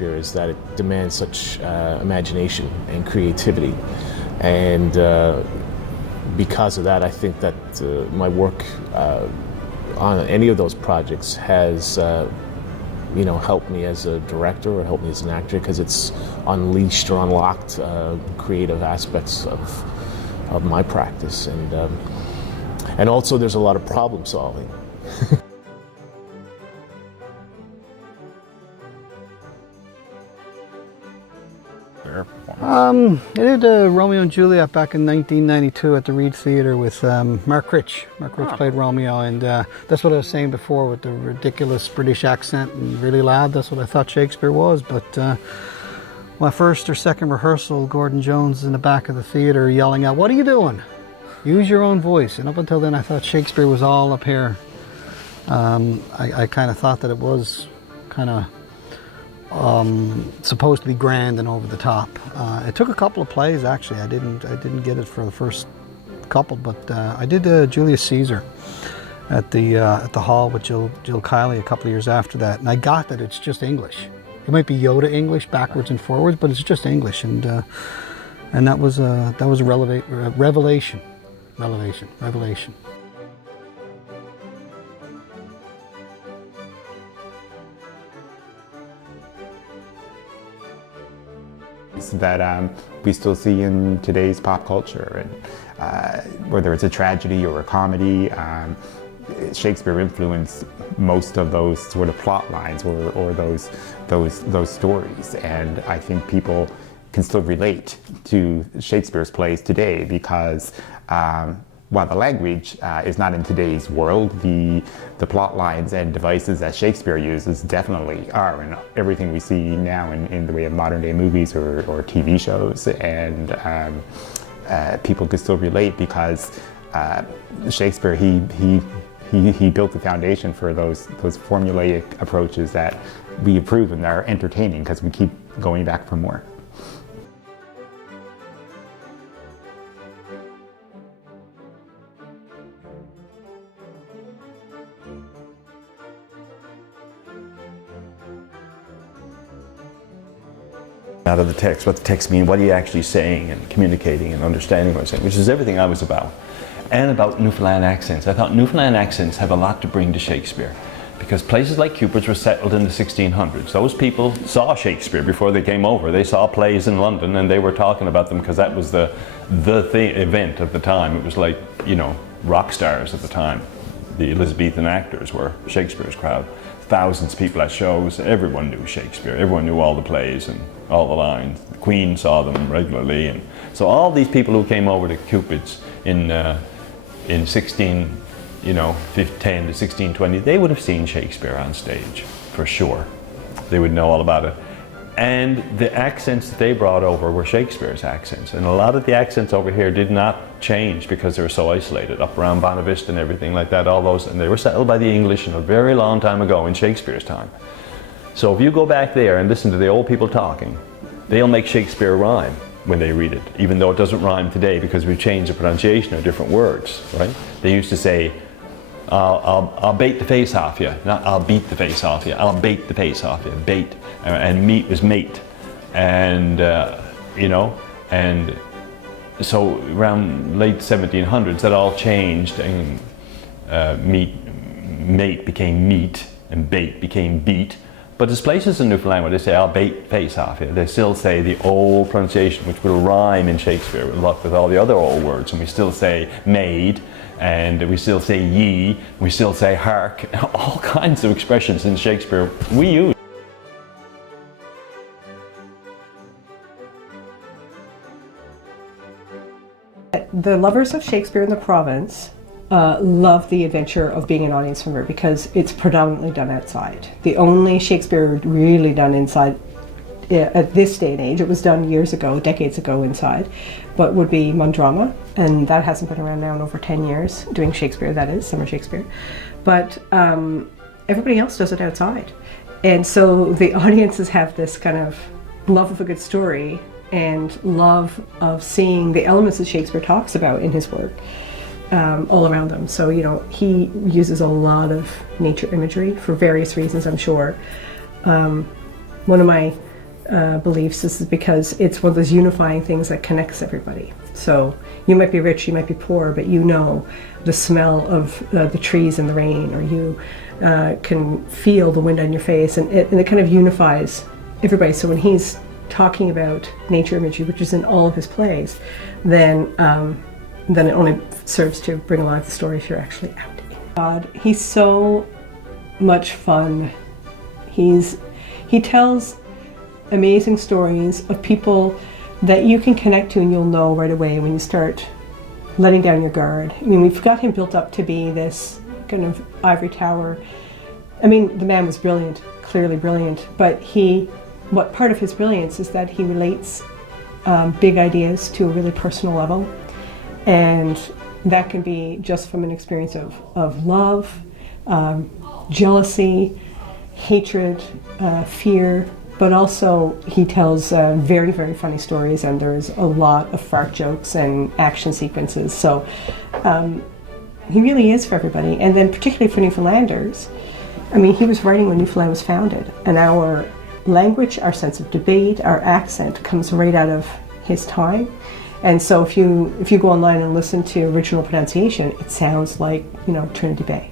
Shakespeare is that it demands such imagination and creativity, and because of that, I think that my work on any of those projects has helped me as a director or helped me as an actor, because it's unleashed or unlocked creative aspects of my practice, and also there's a lot of problem solving. I did Romeo and Juliet back in 1992 at the Reed Theatre with Mark Rich. Mark Rich played Romeo, and that's what I was saying before with the ridiculous British accent and really loud. That's what I thought Shakespeare was, but my first or second rehearsal, Gordon Jones is in the back of the theatre yelling out, "What are you doing? Use your own voice." And up until then I thought Shakespeare was all up here. I kind of thought that it was kind of supposed to be grand and over the top. It took a couple of plays actually. I didn't get it for the first couple, but I did Julius Caesar at the hall with Jill Kiley a couple of years after that, and I got that it's just English. It might be Yoda English backwards and forwards, but it's just English, and that was a revelation. That we still see in today's pop culture, and whether it's a tragedy or a comedy, Shakespeare influenced most of those sort of plot lines or those stories, and I think people can still relate to Shakespeare's plays today because while the language is not in today's world, the plot lines and devices that Shakespeare uses definitely are in everything we see now in the way of modern day movies or TV shows, and people can still relate because Shakespeare, he built the foundation for those formulaic approaches that we approve and are entertaining because we keep going back for more. Out of the text, what the text means, what are you actually saying and communicating and understanding what I'm saying, which is everything I was about. And about Newfoundland accents. I thought Newfoundland accents have a lot to bring to Shakespeare because places like Cupid's were settled in the 1600s. Those people saw Shakespeare before they came over. They saw plays in London and they were talking about them because that was the event of the time. It was like, rock stars at the time. The Elizabethan actors were Shakespeare's crowd. Thousands of people at shows, everyone knew Shakespeare, everyone knew all the plays and all the lines. The Queen saw them regularly, and so all these people who came over to Cupid's in 1610 to 1620, they would have seen Shakespeare on stage for sure. They would know all about it. And the accents that they brought over were Shakespeare's accents, and a lot of the accents over here did not change because they were so isolated up around Bonavista and everything like that, all those, and they were settled by the English in a very long time ago in Shakespeare's time. So if you go back there and listen to the old people talking, they'll make Shakespeare rhyme when they read it, even though it doesn't rhyme today because we've changed the pronunciation of different words, right? They used to say, I'll bait the face off you, not I'll beat the face off you, I'll bait the face off you, bait, and meat was mate, and and so around late 1700s that all changed, and mate became meat and bait became beat. But there's places in Newfoundland where they say, I'll bait face off you. They still say the old pronunciation, which will rhyme in Shakespeare with all the other old words. And we still say maid, and we still say ye, we still say hark. All kinds of expressions in Shakespeare we use. The lovers of Shakespeare in the province love the adventure of being an audience member because it's predominantly done outside. The only Shakespeare really done inside at this day and age, it was done years ago, decades ago inside, but would be Mundrama, and that hasn't been around now in over 10 years, doing Shakespeare, that is, summer Shakespeare. But everybody else does it outside. And so the audiences have this kind of love of a good story and love of seeing the elements that Shakespeare talks about in his work. All around them. So, he uses a lot of nature imagery for various reasons, I'm sure. One of my beliefs is because it's one of those unifying things that connects everybody. So you might be rich, you might be poor, but you know the smell of the trees in the rain, or you can feel the wind on your face, and it kind of unifies everybody. So when he's talking about nature imagery, which is in all of his plays, then it only serves to bring alive the story if you're actually out. God, he's so much fun. He tells amazing stories of people that you can connect to, and you'll know right away when you start letting down your guard. I mean, we've got him built up to be this kind of ivory tower. I mean, the man was brilliant, clearly brilliant, but what part of his brilliance is that he relates big ideas to a really personal level, and that can be just from an experience of love, jealousy, hatred, fear, but also he tells very, very funny stories, and there's a lot of fart jokes and action sequences. So he really is for everybody. And then particularly for Newfoundlanders, I mean, he was writing when Newfoundland was founded, and our language, our sense of debate, our accent comes right out of his time. And so if you go online and listen to original pronunciation, it sounds like, Trinity Bay.